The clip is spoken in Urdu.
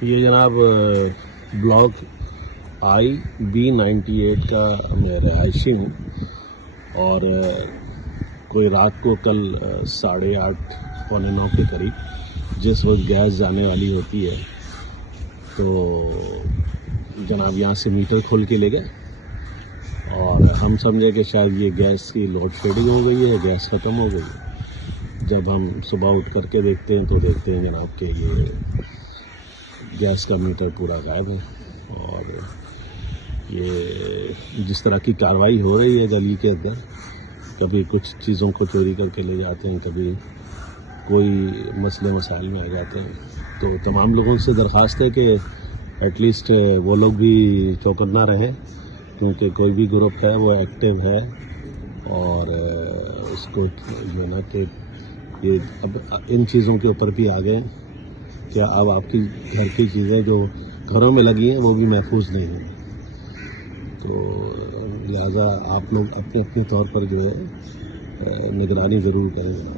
یہ جناب بلاک IB98 کا میں رہائشی ہوں، اور کوئی رات کو کل 8:30 پونے 9 کے قریب جس وقت گیس جانے والی ہوتی ہے تو جناب یہاں سے میٹر کھول کے لے گئے، اور ہم سمجھے کہ شاید یہ گیس کی لوڈ شیڈنگ ہو گئی ہے، گیس ختم ہو گئی ہے۔ جب ہم صبح اٹھ کر کے دیکھتے ہیں تو دیکھتے ہیں جناب کہ یہ گیس کا میٹر پورا غائب ہے، اور یہ جس طرح کی کارروائی ہو رہی ہے گلی کے اندر، کبھی کچھ چیزوں کو چوری کر کے لے جاتے ہیں، کبھی کوئی مسئلے مسائل میں آ جاتے ہیں، تو تمام لوگوں سے درخواست ہے کہ ایٹ لیسٹ وہ لوگ بھی چوکنا رہیں، کیونکہ کوئی بھی گروپ ہے وہ ایکٹیو ہے، اور اس کو جو ہے نا کہ یہ اب ان چیزوں کے اوپر بھی آ گئے کہ اب آپ کی گھر کی چیزیں جو گھروں میں لگی ہیں وہ بھی محفوظ نہیں ہیں، تو لہذا آپ لوگ اپنے اپنے طور پر جو ہے نگرانی ضرور کریں جناب۔